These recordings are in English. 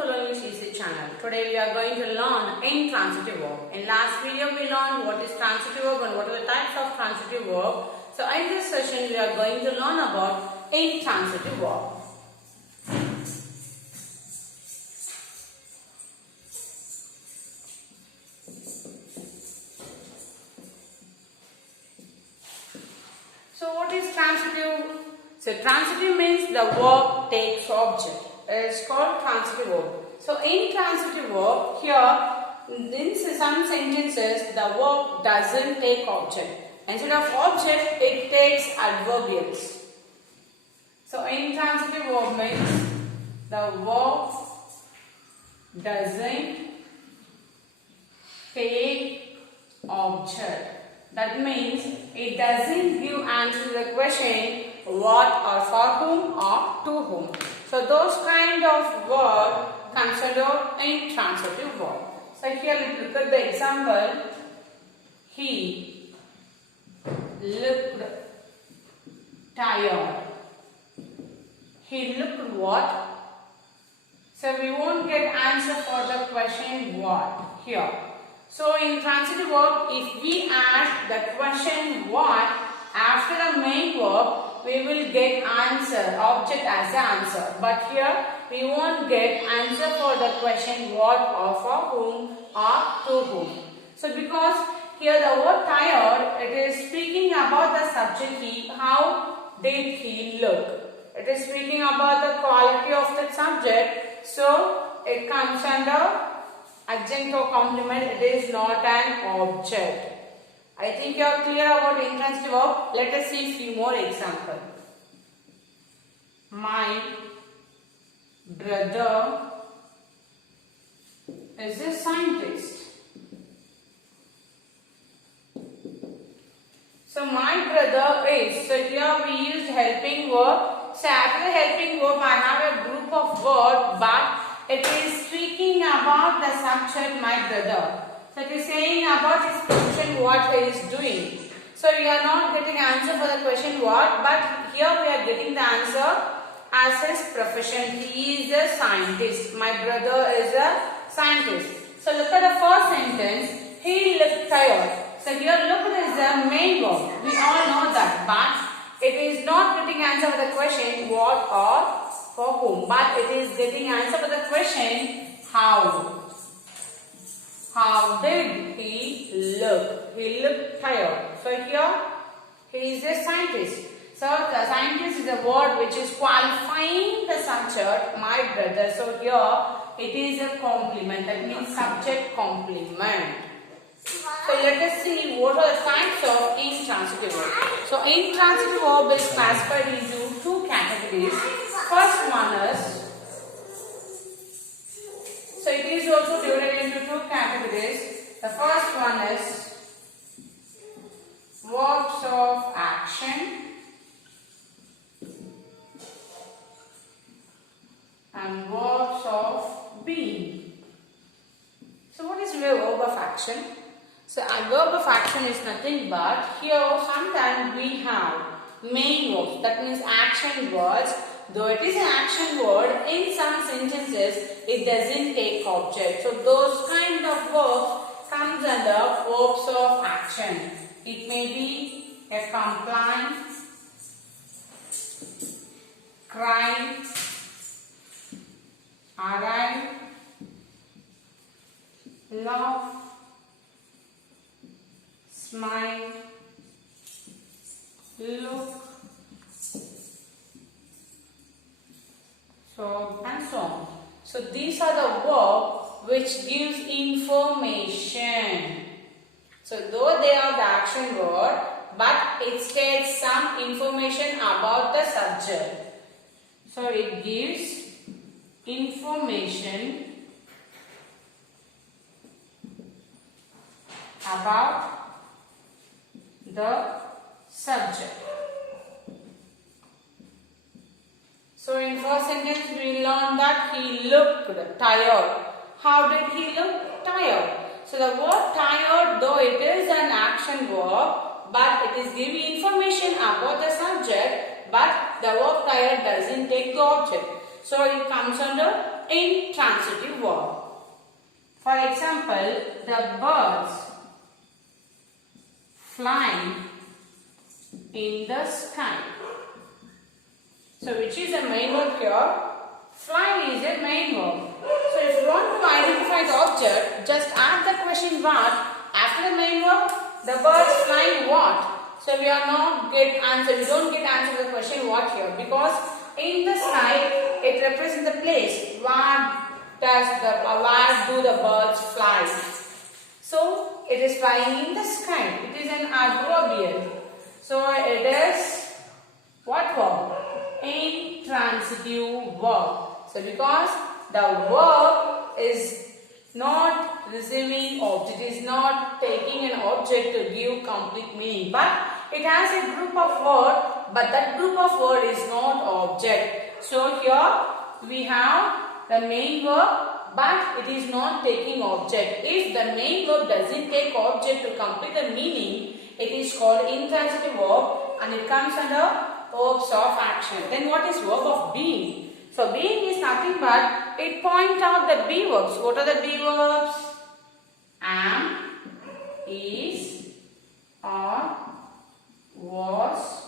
to Learning CC channel. Today we are going to learn intransitive verb. In last video we learned what is transitive verb and what are the types of transitive verb. So in this session we are going to learn about intransitive verb. So what is transitive? So transitive means the verb takes object. It's called transitive verb. So intransitive verb, here in some sentences the verb doesn't take object. Instead of object it takes adverbials. So intransitive verb means the verb doesn't take object. That means it doesn't give answer to the question what or for whom or to whom. So those kind of verb considered intransitive verb. So here let's look at the example. He looked tired. He looked what? So we won't get answer for the question what here. So in transitive verb, if we ask the question what after the main verb, we will get answer, object as the answer. But here we won't get answer for the question what or for whom or to whom. So because here the word tired, it is speaking about the subject he, how did he look. It is speaking about the quality of the subject. So it comes under adjunct or complement, it is not an object. I think you are clear about intransitive verb. Let us see few more examples. My brother is a scientist. So my brother is, so here we used helping verb. So after the helping verb I have a group of words, but it is speaking about the subject my brother. So it is saying about his profession, what he is doing. So we are not getting answer for the question what, but here we are getting the answer as his profession. He is a scientist. My brother is a scientist. So look at the first sentence. He looked tired. So here look is the main verb. We all know that, but it is not getting answer for the question what or for whom, but it is getting answer for the question how. How did he look? He looked tired. So here he is a scientist. So the scientist is a word which is qualifying the subject my brother. So here it is a complement. That means subject complement. So let us see what are the types of intransitive verb. So intransitive verb is classified into two categories. First one is, so it is also divided into two categories. The first one is verbs of action and verbs of being. So what is verb of action? So a verb of action is nothing but here sometimes we have main verbs, that means action words. Though it is an action word, in some sentences it doesn't take object. So those kind of verbs comes under verbs of action. It may be a comply, cry, arrive, love, smile, look, so and so on. So these are the verbs which gives information. So though they are the action word, but it states some information about the subject. So it gives information about the subject. So in first sentence we learned that he looked tired. How did he look tired? So the word tired, though it is an action verb, but it is giving information about the subject, but the verb tired doesn't take the object. So it comes under intransitive verb. For example, the birds flying in the sky. So which is the main verb here? Fly is a main verb. So if you want to identify the object, just add the question what after the main verb. The birds flying what? So we are not get answer. We don't get answer to the question what here, because in the sky it represents the place where do the birds fly. So it is flying in the sky. It is an adverbial. So it is what verb? Intransitive verb. So because the verb is not receiving object, it is not taking an object to give complete meaning, but it has a group of word, but that group of word is not object. So here we have the main verb, but it is not taking object. If the main verb doesn't take object to complete the meaning, it is called intransitive verb and it comes under verbs of action. Then what is verb of being? So being is nothing but it points out the be verbs. What are the be verbs? Am, is, are, was,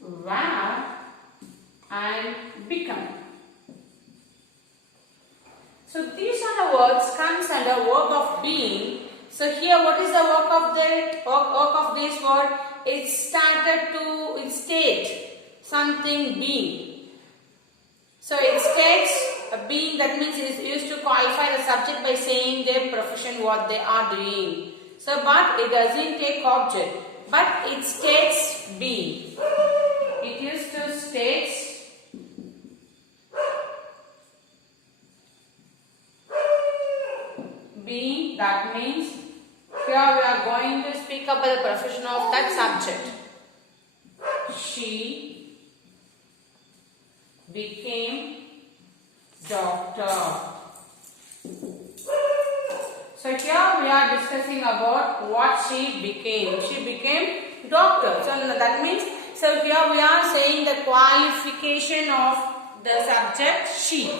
were and become. So these are the words comes under work of being. So here what is the work of this word? It states something being. So it states a being, that means it is used to qualify the subject by saying their profession, what they are doing. So but it doesn't take object, but it states being. It used to states being, that means here we are going to speak about the profession of that subject. She became doctor. So here we are discussing about what she became. She became doctor. So that means, so here we are saying the qualification of the subject she.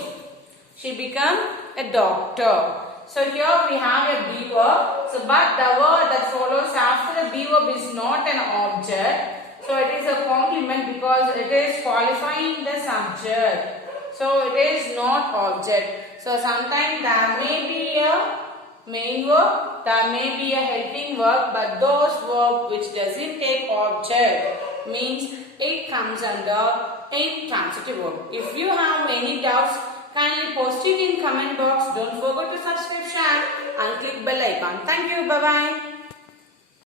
She became a doctor. So here we have a be verb. So but the word that follows after the be verb is not an object. So it is a complement because it is qualifying the subject. So it is not object. So sometimes there may be a main verb, there may be a helping verb, but those verb which doesn't take object means it comes under intransitive verb. If you have any doubts, kindly post it in comment box. Don't forget to subscribe, share and click bell icon. Thank you. Bye bye.